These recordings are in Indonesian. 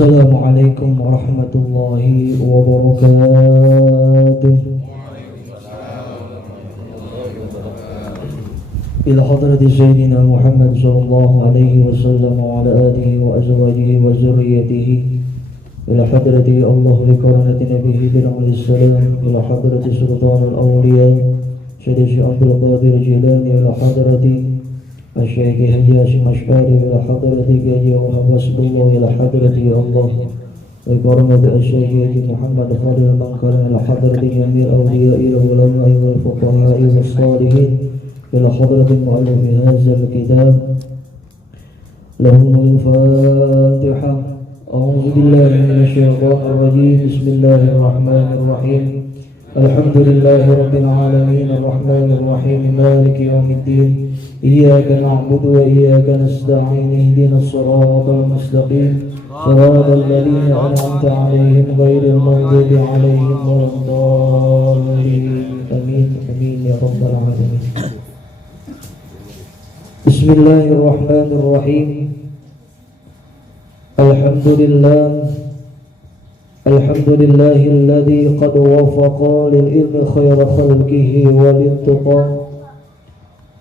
Assalamualaikum warahmatullahi wabarakatuh. Ila hadrati Sayyidina Muhammad sallallahu alaihi wasallam wa ala alihi wa azwajihi wa zurriyyatihi. Ila hadrati Allah li karamati nabihi bin alaihi salam. Ila hadrati sultan al-awliya Syekh Abdul Qadir Jilani. Ila hadrati الشيخ هياشم أشعري إلى حضرتك يا وحفظ الله إلى حضرتك يا الله وكرمة الشيخ محمد خالد المنكر إلى حضرتك أمير أولياء العلماء والفقهاء والصالحين إلى حضرة المؤلف هذا الكتاب لهم الفاتحة. أعوذ بالله من الشيطان الرجيم. بسم الله الرحمن الرحيم. الحمد لله رب العالمين الرحمن الرحيم مالك يوم الدين إياك نعبد وإياك نستعين اهدنا الصراط المستقيم صراط الذين أنعمت عليهم غير المغضوب عليهم ولا الضالين آمين آمين يا رب العالمين. بسم الله الرحمن الرحيم. الحمد لله الذي قد وفق للعلم خير خلقه وللتقى.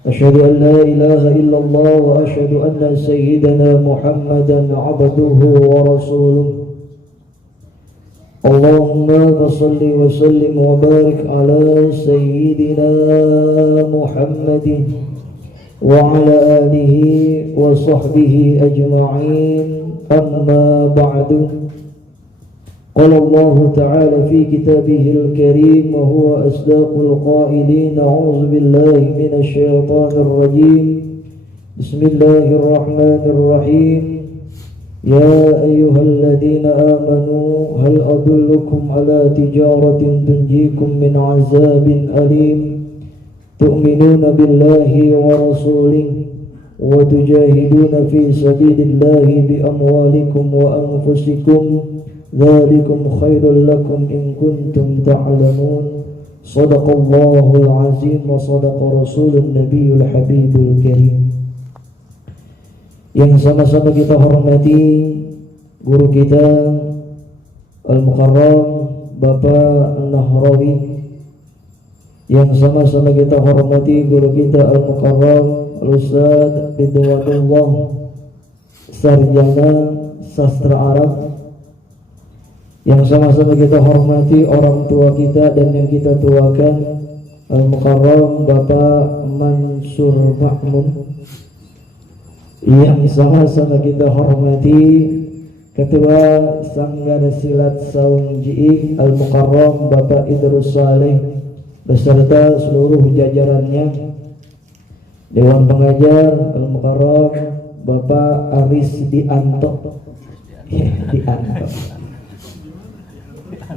أشهد أن لا إله إلا الله وأشهد أن سيدنا محمدا عبده ورسوله. اللهم صل وسلم وبارك على سيدنا محمد وعلى آله وصحبه أجمعين. أما بعد، قال الله تعالى في كتابه الكريم وهو أصدق القائلين: أعوذ بالله من الشيطان الرجيم. بسم الله الرحمن الرحيم. يا أيها الذين آمنوا هل أدلكم على تجارة تنجيكم من عذاب أليم تؤمنون بالله ورسوله وتجاهدون في سبيل الله بأموالكم وأنفسكم ذلكم خير لكم إن كنتم تعلمون. صدق الله العظيم وصدق رسول النبي الحبيب الكريم. Yang sama-sama kita hormati guru kita Al-Mukarram Bapak Nahrawi, yang sama-sama kita hormati guru kita Al-Mukarram Al-Ustadz Ridwanullah Sarjana Sastra Arab, yang sama-sama kita hormati orang tua kita dan yang kita tuakan Al-Mukarram Bapak Mansur Mahmud, yang sama-sama kita hormati Ketua Sanggar Silat Saung Ji'i Al-Mukarram Bapak Idrus Saleh beserta seluruh jajarannya, Dewan Pengajar Al-Mukarram Bapak Aris Dianto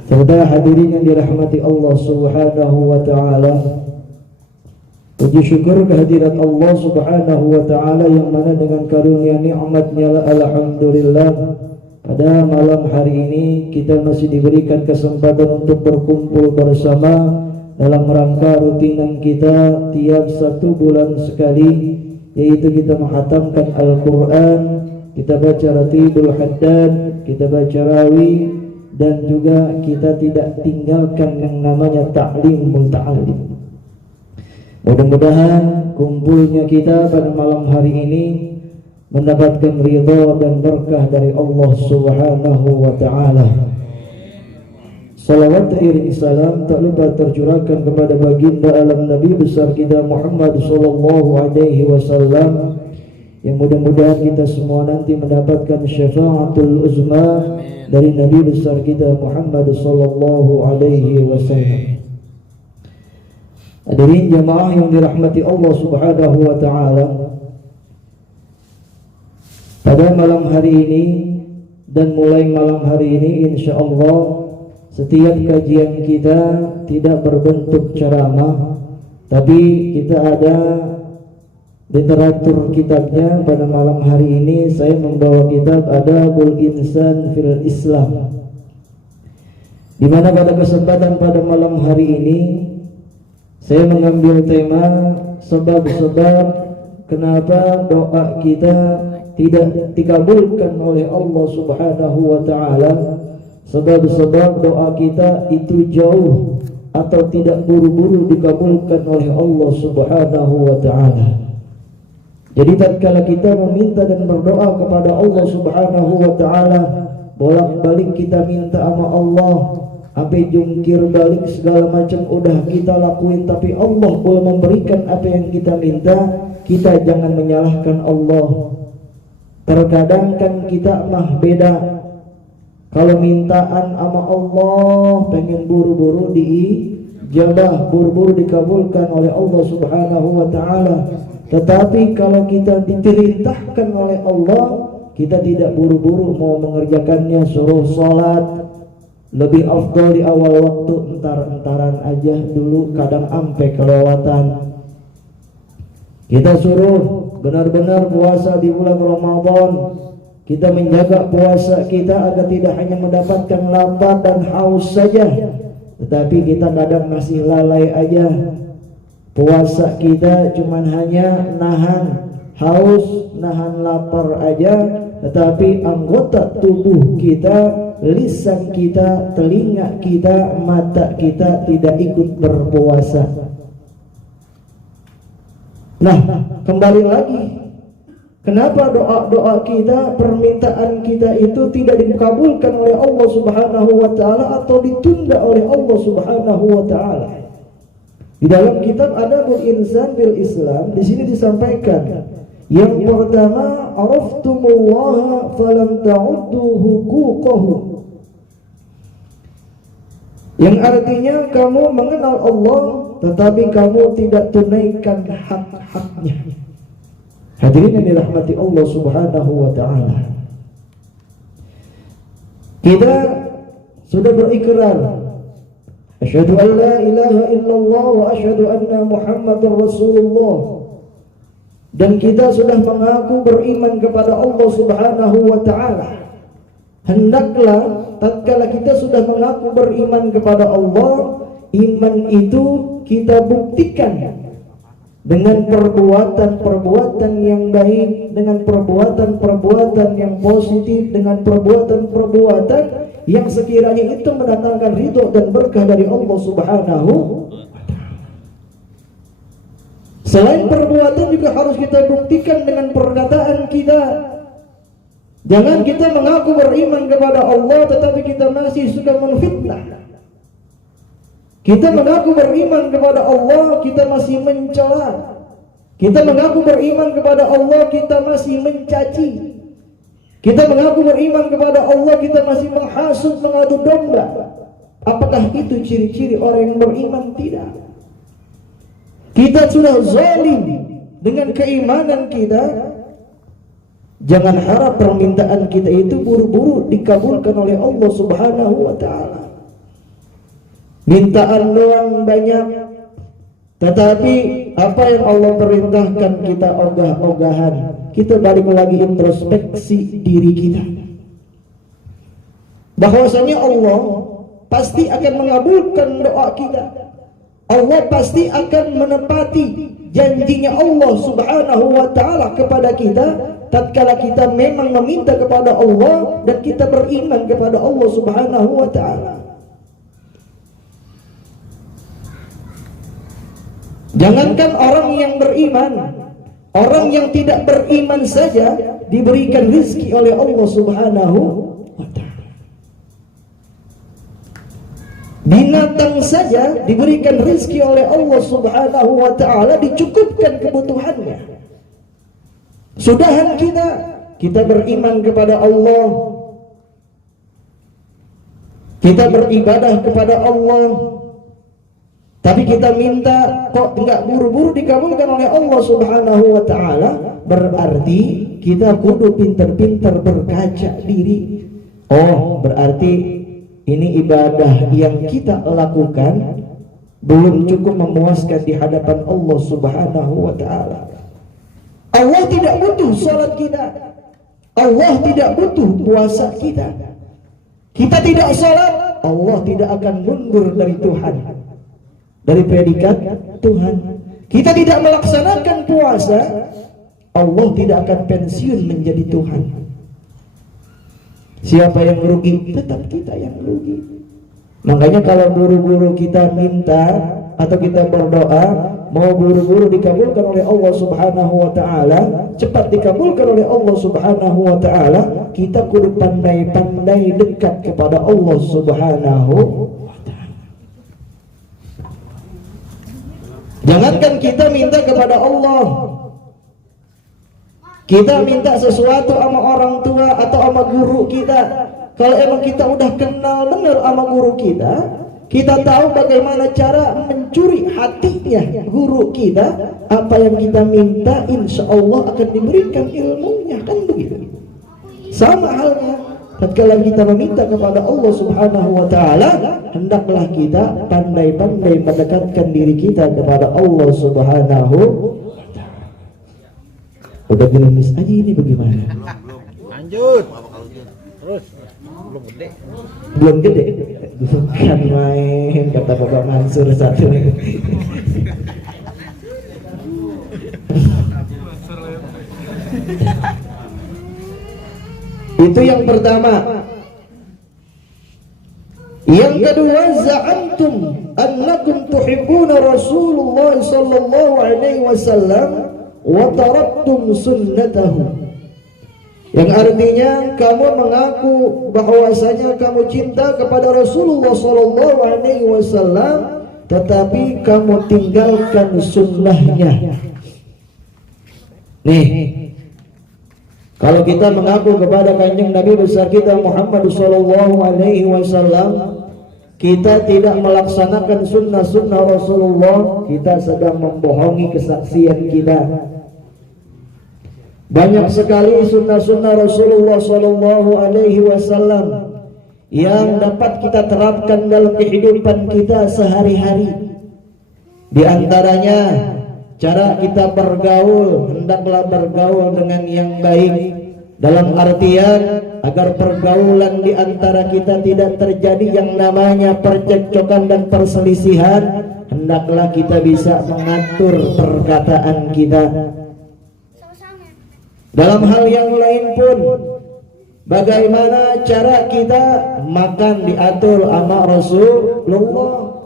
serta hadirin yang dirahmati Allah Subhanahu wa ta'ala. Puji syukur kehadirat Allah Subhanahu wa ta'ala yang mana dengan karunia nikmatnya alhamdulillah pada malam hari ini kita masih diberikan kesempatan untuk berkumpul bersama dalam rangka rutinan kita tiap 1 bulan sekali, yaitu kita menghatamkan Al-Quran, kita baca Ratibul Haddad, kita baca Rawi, dan juga kita tidak tinggalkan yang namanya ta'limul ta'alim. Mudah-mudahan kumpulnya kita pada malam hari ini mendapatkan ridha dan berkah dari Allah Subhanahu wa ta'ala. Salawat iring salam tak lupa tercurahkan kepada baginda alam Nabi besar kita Muhammad sallallahu alaihi wasallam, yang mudah-mudahan kita semua nanti mendapatkan syafaatul uzma dari Nabi besar kita Muhammad sallallahu alaihi wasallam. Hadirin jamaah yang dirahmati Allah Subhanahu wa ta'ala, pada malam hari ini dan mulai malam hari ini insyaallah setiap kajian kita tidak berbentuk ceramah, tapi kita ada literatur kitabnya. Pada malam hari ini saya membawa kitab Adabul Insan fil Islam, di mana pada kesempatan pada malam hari ini saya mengambil tema sebab-sebab kenapa doa kita tidak dikabulkan oleh Allah Subhanahu wa taala, sebab-sebab doa kita itu jauh atau tidak buru-buru dikabulkan oleh Allah Subhanahu wa taala. Jadi tatkala kita meminta dan berdoa kepada Allah Subhanahu wa taala, bolak-balik kita minta sama Allah, sampai jungkir balik segala macam udah kita lakuin, tapi Allah belum memberikan apa yang kita minta, kita jangan menyalahkan Allah. Terkadang kan kita mah beda, kalau mintaan sama Allah pengen buru-buru diijabah, buru-buru dikabulkan oleh Allah Subhanahu wa taala. Tetapi kalau kita diperintahkan oleh Allah, kita tidak buru-buru mau mengerjakannya. Suruh sholat, lebih afdal di awal waktu, entar-entaran aja dulu, kadang ampe kelewatan. Kita suruh benar-benar puasa di bulan Ramadan, kita menjaga puasa kita agar tidak hanya mendapatkan lapar dan haus saja, tetapi kita kadang masih lalai aja. Puasa kita cuman hanya nahan haus, nahan lapar aja, tetapi anggota tubuh kita, lisan kita, telinga kita, mata kita tidak ikut berpuasa. Nah, kembali lagi, kenapa doa-doa kita, permintaan kita itu tidak dikabulkan oleh Allah Subhanahu wa taala atau ditunda oleh Allah Subhanahu wa taala? Di dalam kitab Adabul Insan bil Islam di sini disampaikan, yang pertama, araftumullah falam ta'uddu huquqahu. Yang artinya kamu mengenal Allah tetapi kamu tidak tunaikan hak-haknya. Hadirin yang dirahmati Allah Subhanahu wa taala, kita sudah berikrar asyhadu an la ilaha illallah wa asyhadu anna Muhammadar Rasulullah, dan kita sudah mengaku beriman kepada Allah Subhanahu wa taala. Hendaklah tatkala kita sudah mengaku beriman kepada Allah, iman itu kita buktikan dengan perbuatan-perbuatan yang baik, dengan perbuatan-perbuatan yang positif, dengan perbuatan-perbuatan yang sekiranya itu mendatangkan ridho dan berkah dari Allah Subhanahu wa taala. Selain perbuatan juga harus kita buktikan dengan perkataan kita. Jangan kita mengaku beriman kepada Allah tetapi kita masih suka menfitnah. Kita mengaku beriman kepada Allah, kita masih mencela. Kita mengaku beriman kepada Allah, kita masih mencaci. Kita mengaku beriman kepada Allah, kita masih menghasut, mengadu domba. Apakah itu ciri-ciri orang yang beriman? Tidak. Kita sudah zalim dengan keimanan kita. Jangan harap permintaan kita itu buru-buru dikabulkan oleh Allah Subhanahu wa taala. Mintaan doang banyak, tetapi apa yang Allah perintahkan kita ogah-ogahan. Kita balik lagi introspeksi diri kita, bahwasanya Allah pasti akan mengabulkan doa kita. Allah pasti akan menepati janjinya Allah Subhanahu wa taala kepada kita tatkala kita memang meminta kepada Allah dan kita beriman kepada Allah Subhanahu wa taala. Jangankan orang yang beriman, orang yang tidak beriman saja diberikan rizki oleh Allah Subhanahu wa ta'ala. Binatang saja diberikan rizki oleh Allah Subhanahu wa ta'ala, dicukupkan kebutuhannya. Sudahan kita beriman kepada Allah, kita beribadah kepada Allah, tapi kita minta kok enggak buru-buru dikabulkan oleh Allah Subhanahu wa taala, berarti kita kudu pintar-pintar berkaca diri. Oh, berarti ini ibadah yang kita lakukan belum cukup memuaskan di hadapan Allah Subhanahu wa taala. Allah tidak butuh salat kita. Allah tidak butuh puasa kita. Kita tidak salat, Allah tidak akan mundur dari Tuhan, dari predikat Tuhan. Kita tidak melaksanakan puasa, Allah tidak akan pensiun menjadi Tuhan. Siapa yang rugi? Tetap kita yang rugi. Makanya kalau buru-buru kita minta atau kita berdoa, mau buru-buru dikabulkan oleh Allah Subhanahu wa taala, cepat dikabulkan oleh Allah Subhanahu wa taala, kita kudu pandai-pandai dekat kepada Allah Subhanahu wa taala. Jangankan kita minta kepada Allah, kita minta sesuatu sama orang tua atau sama guru kita. Kalau emang kita udah kenal benar sama guru kita tahu bagaimana cara mencuri hatinya guru kita, apa yang kita minta insya Allah akan diberikan ilmunya, kan begitu. Sama halnya tatkala kita meminta kepada Allah Subhanahu wa taala, hendaklah kita pandai-pandai mendekatkan diri kita kepada Allah Subhanahu wa taala. Udah gerimis aja ini bagaimana? Lanjut. Terus belum gede. Bukan main, kata Bapak Mansur satu. Itu yang pertama. Yang kedua, za'antum annakum tuhibbuna Rasulullah sallallahu alaihi wasallam wa taraktum sunnatahu. Yang artinya kamu mengaku bahwasanya kamu cinta kepada Rasulullah sallallahu alaihi wasallam, tetapi kamu tinggalkan sunnahnya. Nih, kalau kita mengaku kepada kanjeng Nabi besar kita Muhammad sallallahu alaihi wasallam, kita tidak melaksanakan sunnah-sunnah Rasulullah, kita sedang membohongi kesaksian kita. Banyak sekali sunnah-sunnah Rasulullah sallallahu alaihi wasallam yang dapat kita terapkan dalam kehidupan kita sehari-hari. Di antaranya cara kita bergaul, hendaklah bergaul dengan yang baik, dalam artian agar pergaulan di antara kita tidak terjadi yang namanya percekcokan dan perselisihan. Hendaklah kita bisa mengatur perkataan kita. Dalam hal yang lain pun, bagaimana cara kita makan diatur sama Rasulullah,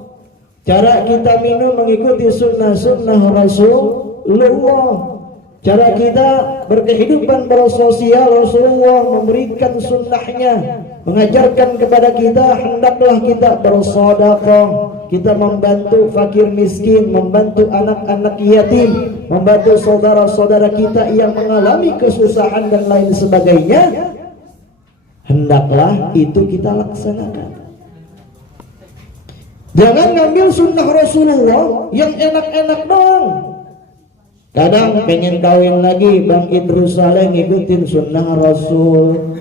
cara kita minum mengikuti sunnah-sunnah Rasulullah, cara kita berkehidupan bersosial Rasulullah memberikan sunnahnya, mengajarkan kepada kita hendaklah kita bersedekah, kita membantu fakir miskin, membantu anak-anak yatim, membantu saudara-saudara kita yang mengalami kesusahan dan lain sebagainya. Hendaklah itu kita laksanakan. Jangan ngambil sunnah Rasulullah yang enak-enak doang. Kadang pengen kawin lagi, Bang Idrus Saleh ngikutin sunnah Rasul.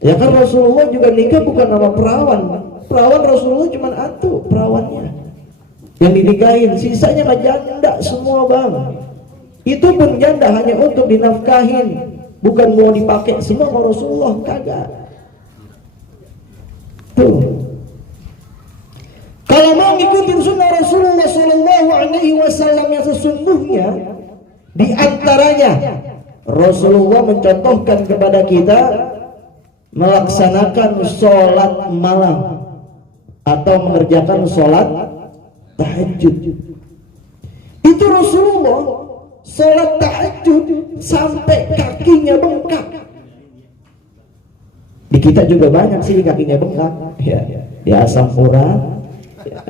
Ya kan Rasulullah juga nikah bukan nama perawan. Perawan Rasulullah cuma atu perawannya yang dinikahin, sisanya mah janda semua bang. Itu pun janda hanya untuk dinafkahin, bukan mau dipakai semua sama Rasulullah, kagak. Tuh, kalau mau ngikutin sunnah Rasulullah sallallahu alaihi wasallam yang sesungguhnya, di antaranya Rasulullah mencontohkan kepada kita melaksanakan sholat malam atau mengerjakan sholat tahajud. Itu Rasulullah sholat tahajud sampai kakinya bengkak. Di kita juga banyak sih kakinya bengkak, ya, di asam urat, ya,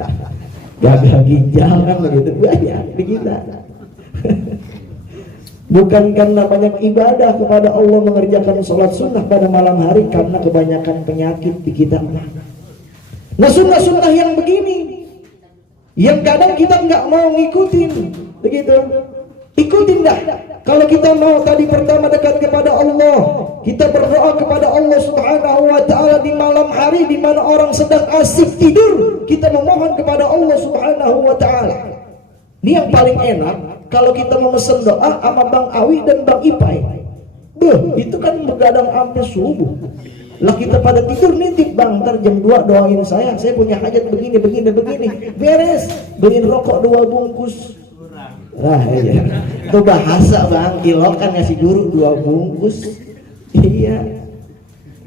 gagal ginjal kan begitu, banyak di kita. Bukan karena banyak ibadah kepada Allah mengerjakan sholat sunnah pada malam hari, karena kebanyakan penyakit di kita. Nah sunnah-sunnah yang begini, yang kadang kita nggak mau ngikutin, begitu. Ikutin dah. Kalau kita mau tadi pertama dekat kepada Allah, kita berdoa kepada Allah Subhanahu wa taala di malam hari di mana orang sedang asik tidur, kita memohon kepada Allah Subhanahu wa taala. Ini yang paling enak kalau kita memesan doa sama Bang Awi dan Bang Ipai. Itu kan begadang sampai subuh. Lah kita pada tidur nitip, Bang, ntar jam 2 doain saya punya hajat begini. Beres, beliin rokok 2 bungkus. Nah iya, itu bahasa bang, kilo kan ngasih guru 2 bungkus. Iya,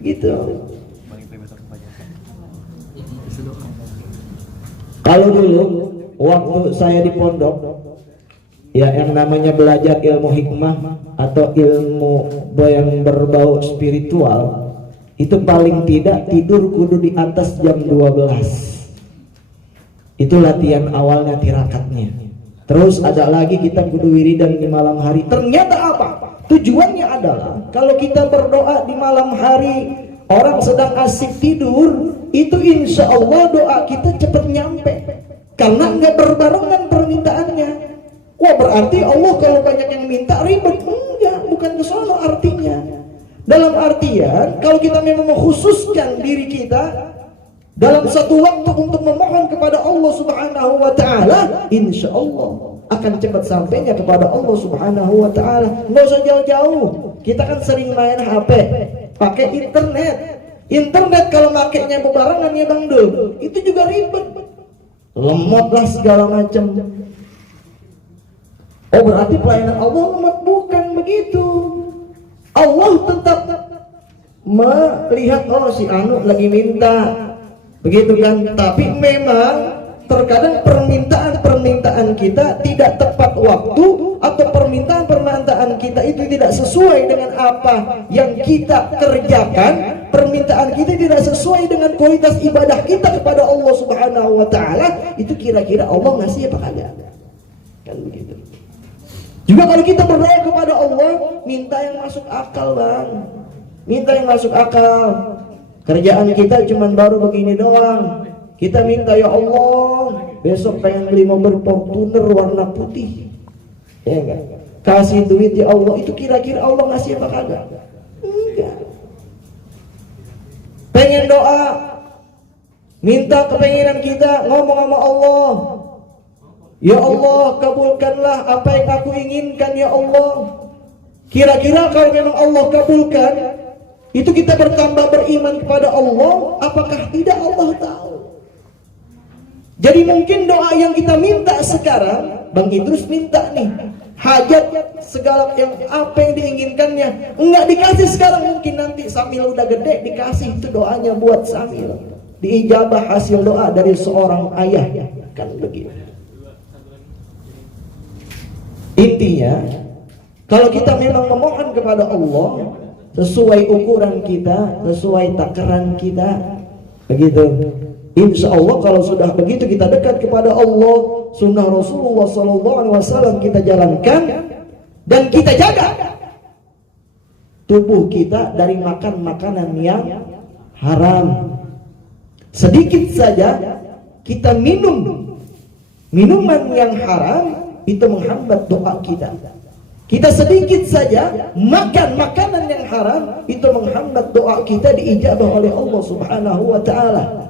gitu. Kalau dulu waktu saya di pondok, ya yang namanya belajar ilmu hikmah atau ilmu yang berbau spiritual, itu paling tidak tidur kudu di atas jam 12. Itu latihan awalnya tirakatnya. Terus ada lagi kita kudu wiridan di malam hari. Ternyata apa? Tujuannya adalah kalau kita berdoa di malam hari, orang sedang asik tidur, itu insya Allah doa kita cepat nyampe. Karena nggak berbarengan permintaannya. Wah berarti Allah kalau banyak yang minta ribet. Enggak, bukan ke sono artinya. Dalam artian kalau kita memang mengkhususkan diri kita dalam satu waktu untuk memohon kepada Allah Subhanahu wa taala, insya Allah akan cepat sampainya kepada Allah Subhanahu wa taala. Nggak usah jauh-jauh. Kita kan sering main HP, pakai internet. Internet kalau makainya bebarengan ya Bang Dul, itu juga ribet. Lemot lah segala macam. Oh berarti pelayanan Allah lemot? Bukan begitu. Allah tetap melihat, oh si Anu lagi minta, begitu kan. Tapi memang terkadang permintaan kita tidak tepat waktu, atau permintaan kita itu tidak sesuai dengan apa yang kita kerjakan. Permintaan kita tidak sesuai dengan kualitas ibadah kita kepada Allah Subhanahu wa taala. Itu kira-kira Allah ngasih apa kagak? Kan begitu. Juga kalau kita berdoa kepada Allah, minta yang masuk akal bang. Minta yang masuk akal. Kerjaan kita cuman baru begini doang. Kita minta ya Allah, besok pengen beli mobil Fortuner warna putih. Ya enggak? Kasih duit ya Allah, itu kira-kira Allah ngasih apa kagak? Enggak. Pengen doa, minta kepengenan kita, ngomong sama Allah. Ya Allah, kabulkanlah apa yang aku inginkan ya Allah. Kira-kira kalau memang Allah kabulkan, itu kita bertambah beriman kepada Allah, apakah tidak Allah tahu? Jadi mungkin doa yang kita minta sekarang, Bang Idrus minta nih, hajat segala yang apa yang diinginkannya, enggak dikasih sekarang, mungkin nanti sambil udah gede dikasih itu doanya buat sambil. Diijabah hasil doa dari seorang ayah, kan begitu. Intinya, kalau kita memang memohon kepada Allah sesuai ukuran kita, sesuai takaran kita, begitu. Insya Allah kalau sudah begitu kita dekat kepada Allah, sunnah Rasulullah SAW kita jalankan dan kita jaga tubuh kita dari makan makanan yang haram. Sedikit saja kita minum minuman yang haram, itu menghambat doa kita. Kita sedikit saja makan makanan yang haram, itu menghambat doa kita diijabah oleh Allah Subhanahu wa taala.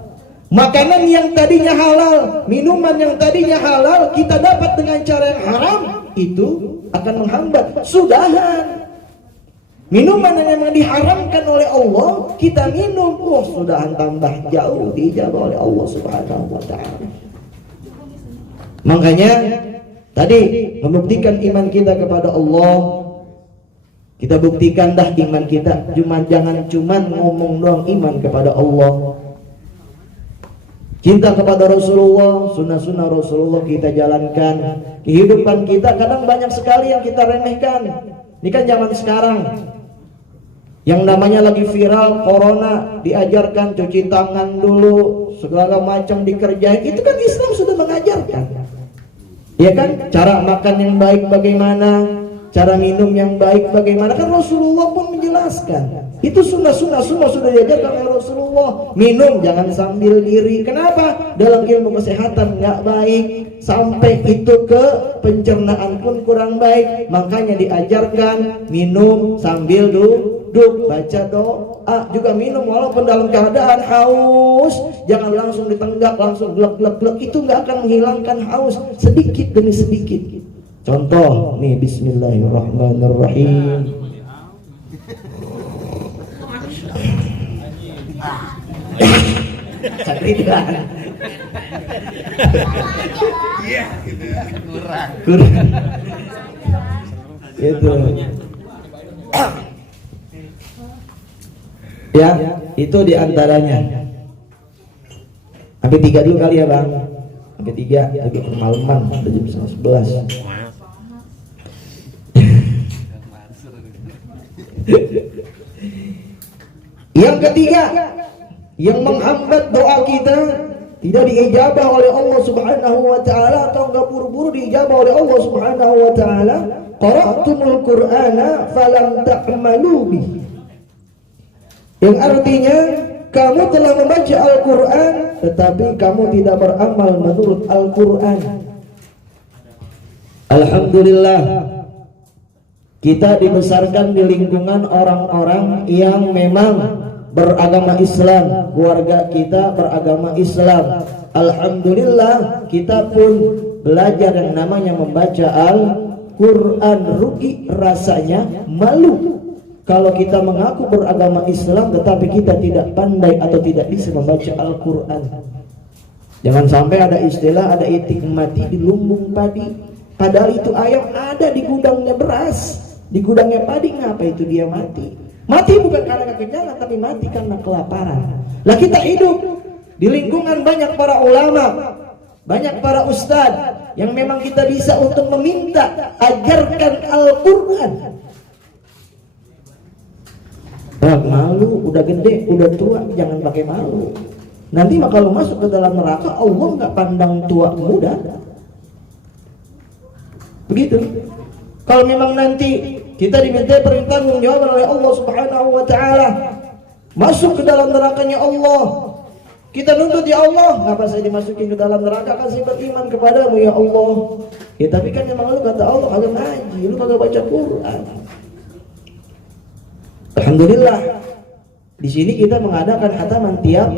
Makanan yang tadinya halal, minuman yang tadinya halal, kita dapat dengan cara yang haram, itu akan menghambat. Sudahan. Minuman yang memang diharamkan oleh Allah, kita minum, sudahan tambah jauh diijabah oleh Allah Subhanahu wa taala. Makanya tadi membuktikan iman kita kepada Allah, kita buktikan dah iman kita. Jangan cuma ngomong doang iman kepada Allah. Cinta kepada Rasulullah, sunnah-sunnah Rasulullah kita jalankan. Kehidupan kita kadang banyak sekali yang kita remehkan. Ini kan zaman sekarang, yang namanya lagi viral corona, diajarkan cuci tangan dulu, segala macam dikerjain. Itu kan Islam sudah mengajarkan. Ya kan, cara makan yang baik bagaimana, cara minum yang baik bagaimana, kan Rasulullah pun menjelaskan. Itu sunnah-sunnah semua sudah diajarkan oleh Rasulullah. Minum jangan sambil diri. Kenapa? Dalam ilmu kesehatan nggak baik. Sampai itu ke pencernaan pun kurang baik. Makanya diajarkan minum sambil duduk, baca doa, juga minum walaupun dalam keadaan haus. Jangan langsung ditenggak, langsung glek-glek-glek. Itu nggak akan menghilangkan haus, sedikit demi sedikit. Contoh nih, bismillahirrahmanirrahim. Tidak. Kurang. Itu. Ya, itu diantaranya. Sampai 3 dulu kali ya bang. Sampai 3, agak kemalaman, udah jam 11. Yang ketiga, yang menghambat doa kita tidak diijabah oleh Allah Subhanahu wa taala atau enggak buru-buru diijabah oleh Allah Subhanahu wa taala, qara'tumul Qur'ana falam ta'malu bihi. Yang artinya kamu telah membaca Al-Qur'an tetapi kamu tidak beramal menurut Al-Qur'an. Alhamdulillah, kita dibesarkan di lingkungan orang-orang yang memang beragama Islam, keluarga kita beragama Islam. Alhamdulillah, kita pun belajar yang namanya membaca Al-Quran. Rugi rasanya, malu kalau kita mengaku beragama Islam tetapi kita tidak pandai atau tidak bisa membaca Al-Quran. Jangan sampai ada istilah, ada itik mati di lumbung padi, padahal itu ayam ada di gudangnya beras, di gudangnya padi. Ngapa itu dia mati? Mati bukan karena kekenyangan, tapi mati karena kelaparan. Lah kita hidup di lingkungan banyak para ulama, banyak para ustadz yang memang kita bisa untuk meminta ajarkan Al-Quran. Malu, udah gede, udah tua, jangan pakai malu. Nanti mah kalau masuk ke dalam neraka, Allah nggak pandang tua muda. Begitu. Kalau memang nanti kita diminta pertanggungjawaban oleh Allah Subhanahu wa taala, masuk ke dalam nerakanya Allah, kita nuntut, ya Allah, ngapa saya dimasukin ke dalam neraka? Kan saya beriman kepadamu ya Allah. Ya tapi kan memang lu kata Allah kagak ngaji, lu kagak baca Quran. Alhamdulillah, di sini kita mengadakan khataman tiap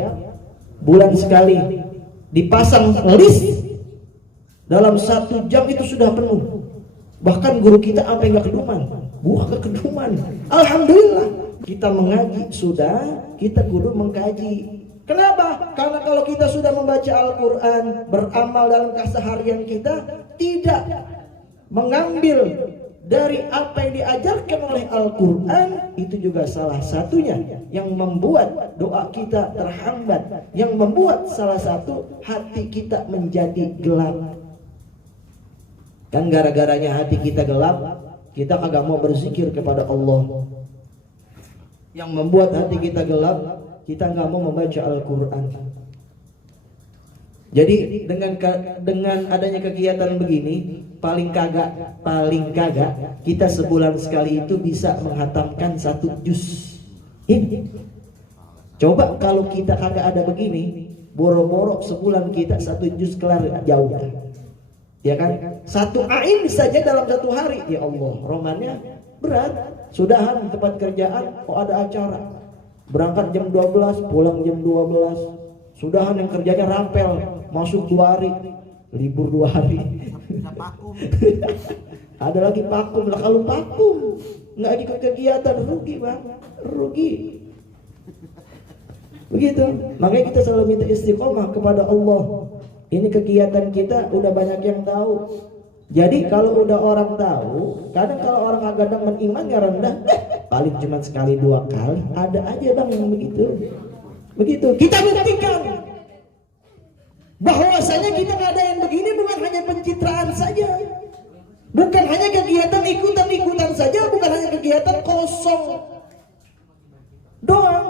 bulan sekali. Dipasang list dalam 1 jam itu sudah penuh. Bahkan guru kita sampai nggak keduman, buah keduman. Alhamdulillah, kita mengaji sudah, kita guru mengkaji. Kenapa? Karena kalau kita sudah membaca Al-Quran, beramal dalam keseharian kita, tidak mengambil dari apa yang diajarkan oleh Al-Quran, itu juga salah satunya yang membuat doa kita terhambat, yang membuat salah satu hati kita menjadi gelap. Kan gara-garanya hati kita gelap, kita kagak mau berzikir kepada Allah. Yang membuat hati kita gelap, kita nggak mau membaca Al-Quran. Jadi dengan adanya kegiatan begini, paling kagak kita sebulan sekali itu bisa menghatamkan 1 juz. Ini. Coba kalau kita kagak ada begini, boro-boro sebulan kita 1 juz kelar jauh. Ya kan? 1 ain saja dalam 1 hari. Ya Allah, romannya berat. Sudahan tempat kerjaan, ada acara. Berangkat jam 12, pulang jam 12. Sudahan yang kerjanya rampel, masuk 2 hari, libur 2 hari. Ada lagi vakum. Lah kalau vakum nggak ikut kegiatan, rugi bang, rugi. Begitu. Makanya kita selalu minta istiqomah kepada Allah. Ini kegiatan kita udah banyak yang tahu. Jadi kalau udah orang tahu, kadang kalau orang agak dengan imannya rendah, paling cuma sekali 2 kali, ada aja bang yang begitu. Begitu. Kita buktikan bahwasanya kita ngadain begini bukan hanya pencitraan saja, bukan hanya kegiatan ikutan-ikutan saja, bukan hanya kegiatan kosong doang.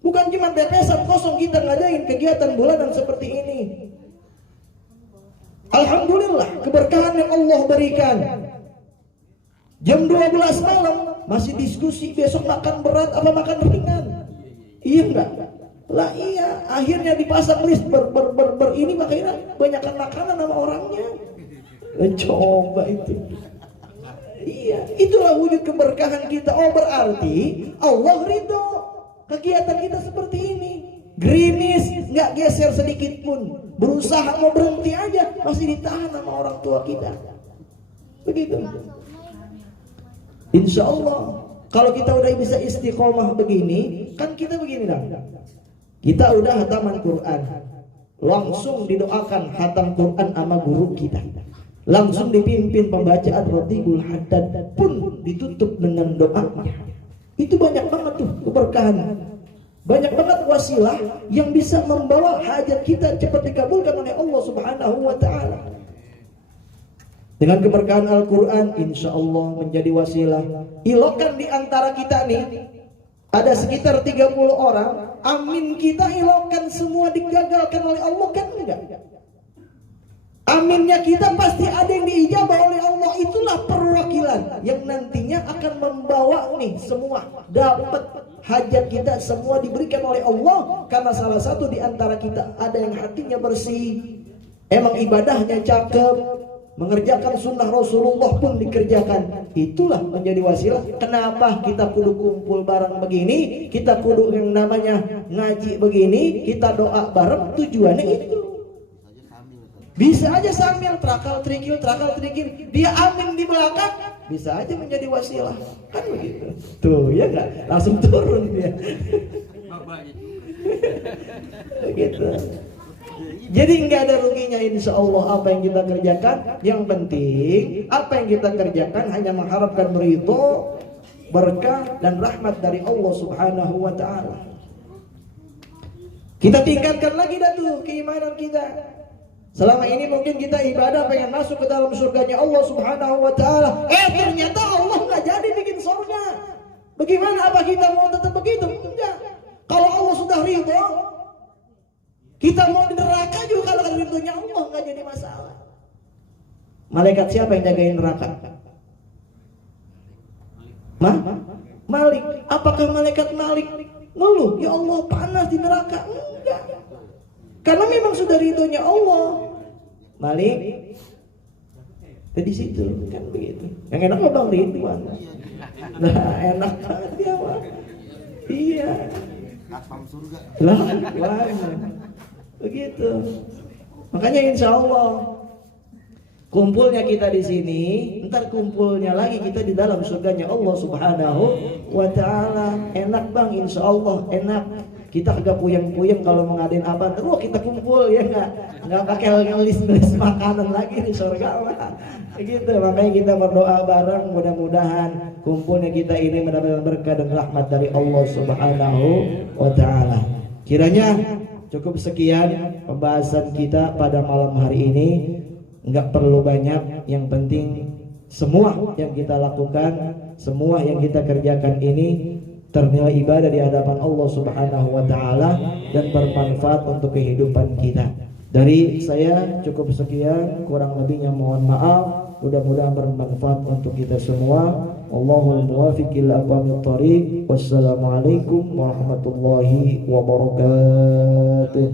Bukan cuma bebesan kosong kita ngadain kegiatan bulanan seperti ini. Alhamdulillah, keberkahan yang Allah berikan. Jam 12 malam masih diskusi besok makan berat apa makan ringan. Iya enggak? Lah iya, akhirnya dipasang list ini makanya banyakkan makanan sama orangnya. Coba itu. Iya, itulah wujud keberkahan kita. Oh berarti Allah ridho kegiatan kita seperti ini. Gerimis, nggak geser sedikit pun. Berusaha mau berhenti aja, masih ditahan sama orang tua kita. Begitu. Insya Allah, kalau kita udah bisa istiqomah begini, kan kita begini dah. Kita udah hataman Quran, langsung didoakan khatam Quran sama guru kita, langsung dipimpin pembacaan Ratibul Haddad pun ditutup dengan doanya. Itu banyak banget tuh keberkahan, banyak banget wasilah yang bisa membawa hajat kita cepat dikabulkan oleh Allah Subhanahu wa ta'ala. Dengan keberkahan Al-Quran, insya Allah menjadi wasilah. Ilokan di antara kita nih, ada sekitar 30 orang, amin kita ilokan semua digagalkan oleh Allah, kan enggak? Aminnya kita pasti ada yang diijabah oleh Allah. Itulah perwakilan yang nantinya akan membawa nih semua dapat hajat kita semua diberikan oleh Allah. Karena salah satu di antara kita ada yang hatinya bersih, emang ibadahnya cakep, mengerjakan sunnah Rasulullah pun dikerjakan. Itulah menjadi wasilah. Kenapa kita kudu kumpul bareng begini, kita kudu yang namanya ngaji begini, kita doa bareng, tujuannya itu. Bisa aja sambil trakal trikil, dia amin di belakang, bisa aja menjadi wasilah, kan begitu. Tuh ya nggak, langsung turun dia. Begitu. Jadi nggak ada ruginya insya Allah apa yang kita kerjakan. Yang penting apa yang kita kerjakan hanya mengharapkan ridho, berkah dan rahmat dari Allah Subhanahu wa ta'ala. Kita tingkatkan lagi dah tuh keimanan kita. Selama ini mungkin kita ibadah pengen masuk ke dalam surganya Allah Subhanahu wa ta'ala, ternyata Allah nggak jadi bikin surga. Bagaimana, apa kita mau tetap begitu? Enggak. Kalau Allah sudah ridho, kita mau di neraka juga kalau ridhonya Allah nggak jadi masalah. Malaikat siapa yang jagain neraka? Malik. Apakah malaikat Malik ngeluh, ya Allah panas di neraka? Enggak. Karena memang sudah ridhonya Allah. Malik di situ kan begitu. Yang enak mah Bang Ridwan. Nah, enak banget dia mah. Iya. Lah, begitu. Makanya insya Allah kumpulnya kita di sini, ntar kumpulnya lagi kita di dalam surganya Allah Subhanahu wa ta'ala. Enak Bang, insya Allah enak. Kita agak puyeng-puyeng kalau mengadain apa, terus kita kumpul ya nggak pakai ngelis makanan lagi di surga mah. Gitu. Makanya kita berdoa bareng, mudah-mudahan kumpulnya kita ini mendapatkan berkah dan rahmat dari Allah Subhanahu wa ta'ala. Kiranya cukup sekian pembahasan kita pada malam hari ini. Nggak perlu banyak, yang penting semua yang kita lakukan, semua yang kita kerjakan ini ternilai ibadah di hadapan Allah Subhanahu wa ta'ala dan bermanfaat untuk kehidupan kita. Dari saya cukup sekian, kurang lebihnya mohon maaf. Mudah-mudahan bermanfaat untuk kita semua. Allahul muwaffiq ila aqwamit thoriq. Wassalamualaikum warahmatullahi wabarakatuh.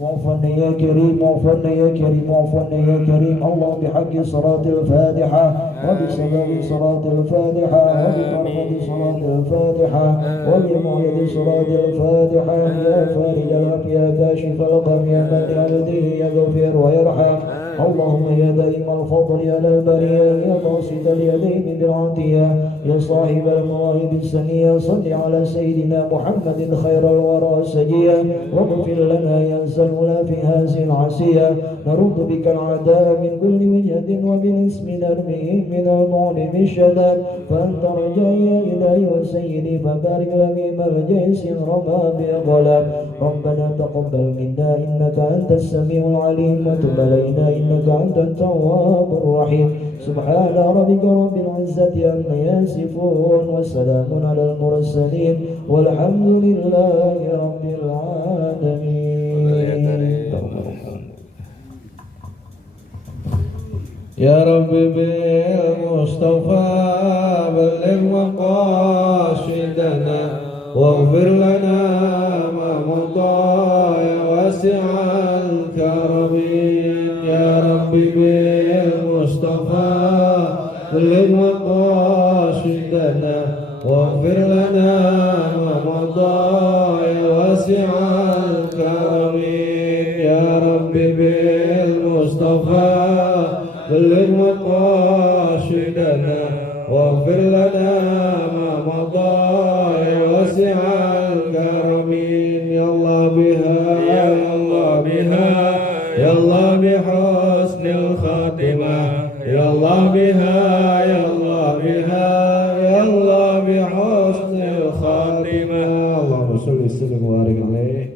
وعفنا يا كريم وعفنا يا كريم وعفنا يا كريم. الله بحق صلاة الفاتحة وبسبب صلاة الفاتحة وببركة صلاة الفاتحة وبموعد صلاة الفاتحة يا فارج الهم يا كاشف الغم يا من يهديه يغفر ويرحم. اللهم يا دائم الفضل على البرية يا باسط اليدين بالعطية يا صاحب المواهب السنية صل على سيدنا محمد خير الورى سجيا واغفر لنا يا الأولى في هذه العشية. نرد بك العداء من كل وجهة وبالاسم نرميه من المعلم الشداد. فأنت رجائي يا إلهي وسيدي فبارك لي ملجئ رمى بغلاب. ربنا تقبل منا إنك أنت السميع العليم وتب علينا إنك أنت التواب الرحيم. سبحان ربك رب العزة عما يصفون وسلام على المرسلين والحمد لله رب العالمين. يا رب بالمصطفى بلغ مقاصدنا واغفر لنا ما مضى يا واسع الكرم. يا رب بالمصطفى بلغ مقاصدنا واغفر لنا ما مضى يا واسع الكرم. يا رب بالمصطفى بلغ مقاصدنا واغفر لنا ما مضى يا واسع الكرم يا الله بها يا الله بها يا الله بحسن الخاتمة يا الله بها يا الله بها يا الله بحسن الخاتمة اللهم صل وسلم وبارك عليه